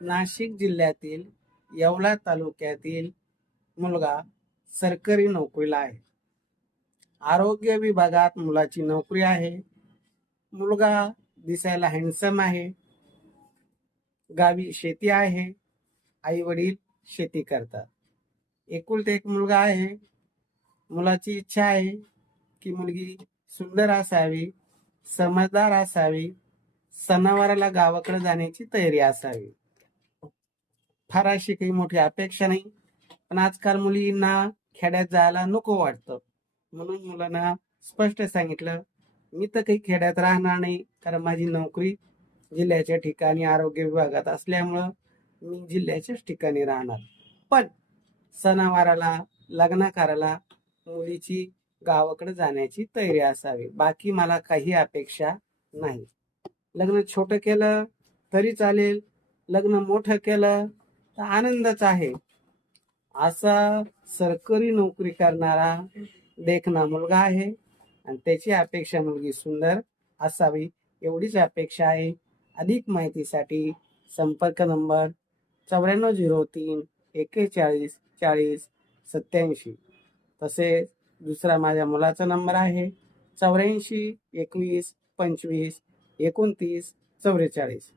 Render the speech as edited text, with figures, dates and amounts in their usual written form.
नाशिक जिल्ह्यातील येवला तालुक्यातील मुलगा सरकारी नोकरीला आहे. आरोग्य विभागात मुलाची नोकरी आहे. मुलगा दिसायला हँडसम आहे. गावी शेती आहे. आई वडील शेती करतात. एकुलता एक मुलगा आहे. मुलाची इच्छा आहे की मुलगी सुंदर असावी, समजदार असावी, सणावाराला गावाकडे जाण्याची तयारी असावी. फार अशी काही मोठी अपेक्षा नाही, पण आजकाल मुलींना खेड्यात जायला नको वाटतं. म्हणून मुलांना स्पष्ट सांगितलं, मी तर काही खेड्यात राहणार नाही, कारण माझी नोकरी जिल्ह्याच्या ठिकाणी आरोग्य विभागात असल्यामुळं मी जिल्ह्याच्याच ठिकाणी राहणार. पण सणावाराला, लग्नाकाराला मुलीची गावाकडे जाण्याची तयारी असावी. बाकी मला काही अपेक्षा नाही. लग्न छोटं केलं तरी चालेल, लग्न मोठं केलं तर आनंदच आहे. असा सरकारी नोकरी करणारा देखना मुलगा आहे आणि त्याची अपेक्षा मुलगी सुंदर असावी एवढीच अपेक्षा आहे. अधिक माहितीसाठी संपर्क नंबर 9403 41 40 87. तसेच दुसरा माझ्या मुलाचा नंबर आहे 84 21 25 29 44.